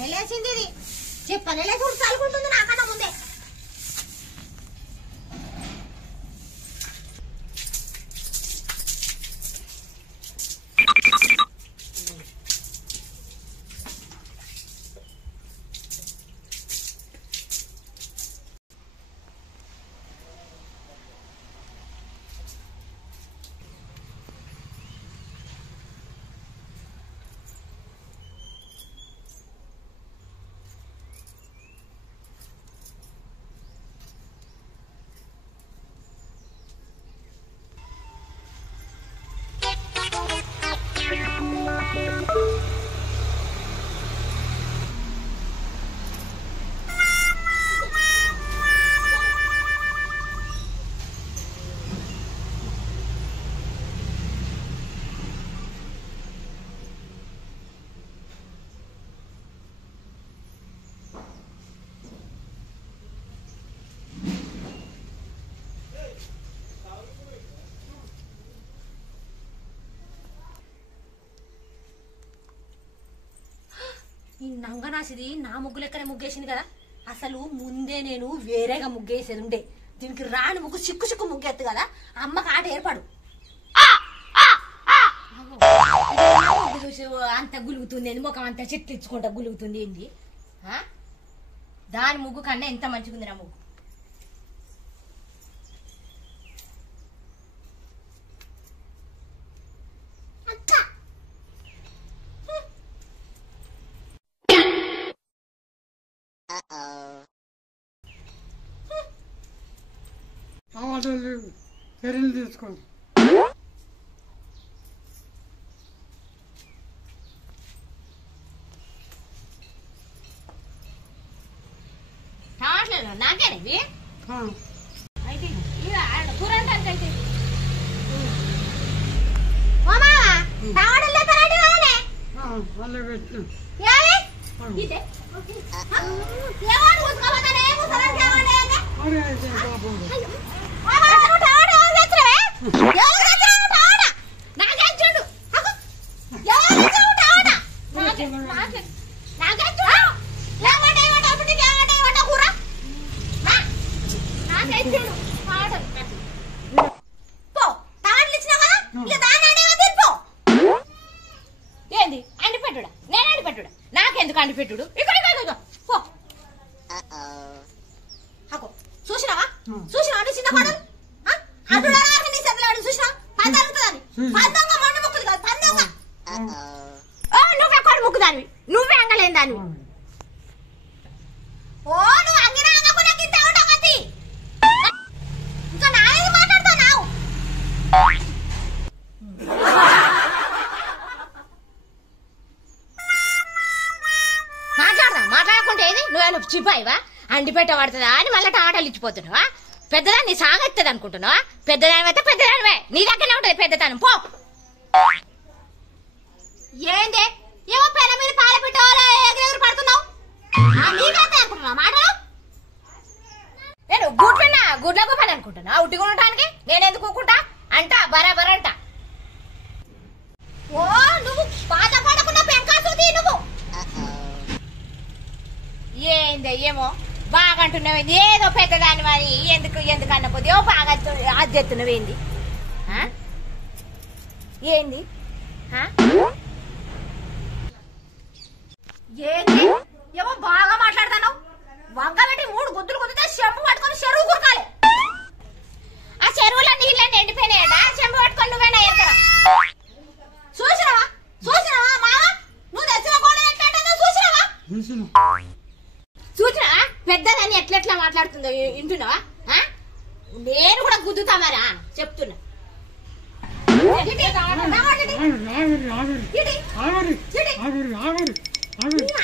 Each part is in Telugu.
చెప్పనే లేచింది ఇది చెప్పనే లేచి ఉడసాలుకుంటుంది నాకన్నా ముందే ఈ నంగనాసిది నా ముగ్గు లెక్కనే ముగ్గేసింది కదా అసలు ముందే నేను వేరేగా ముగ్గేసేది ఉండే దీనికి రాని ముగ్గు సిక్కు సిక్కు ముగ్గెత్తు కదా అమ్మకి ఆట ఏర్పడు చూసి అంత గులుగుతుంది ముఖం అంత చెట్లు ఇచ్చుకుంటా గులుగుతుంది ఏంది దాని ముగ్గు కన్నా ఎంత మంచిగా ఉంది నా ముగ్గు చర్యలు తీసుకోండి నాకేనవి అయితే కూరంటానికైతే ఏంది అండిపెట్టుడా నేను అండిపెట్టుడా నాకెందుకు అండిపెట్టుడు ఇక్కడ చూసినావా చూసినావా నీ చిన్న పడలు అటుడాడు నీ సెదలాడు చూసినావా పందలుగుతుందని పందంగా మొండ ముక్కుది కాదు పందంగా నువ్వే కొడు ముక్కుదానివి నువ్వే అంగలేని దానివి ఓ నువ్వు అంగినా అంగకుండా గింత ఉంటామతి ఇంకా నాయని మాట్లాడుతున్నావు మాట్లాడకుంటే ఏది నువ్వు చిపాయివా అండి పెట్టబడుతుందా అని మళ్ళీ టమాటాలు ఇచ్చిపోతున్నావా పెద్దదాన్ని నీ సాగెత్తది అనుకుంటున్నావా పెద్దదాని అయితే పెద్దదానివే నీ దగ్గరనే ఉంటది పెద్దదానం పో ఏందే ఏమో పెన మీద పాల పెట్టాలో ఎగురెగురు పడుతున్నావు నీకైతే అనుకుంటున్నావు మాటలు నేను గుడ్లకు పని అనుకుంటున్నా ఉట్టిగా ఉండటానికి నేనెందుకు ఊకుంటా అంటా బరాబర్ అంట ఓ నువ్వు బాధ పడకుండా పెంకాసుది నువ్వు ఏందే ఏమో బాగా అంటున్నావేంది ఏదో పెద్దదాని మరి ఎందుకు అన్నపోతే ఓ బాగా అది చెప్తున్నావేంది ఏంది ఏంది ఏమో బాగా మాట్లాడతాను వంగబెట్టి 3 గుద్దులు కుదితే చెంబు పట్టుకొని చెరువు కురకాలి ఆ చెరువులో నీళ్ళని ఎండిపోయినాయట చెంబు పట్టుకొని నువ్వేనా ఎక్కరా చూసినావా మామ నువ్వు తెచ్చిన కోడలు ఎట్లా చూసినావా చూసినావా పెద్దదాన్ని ఎట్లెట్లా మాట్లాడుతుందో వింటున్నావా నేను కూడా గుద్దుతా మరా చెప్తున్నా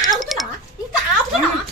ఆగుతున్నావా ఇంకా ఆగుతున్నావా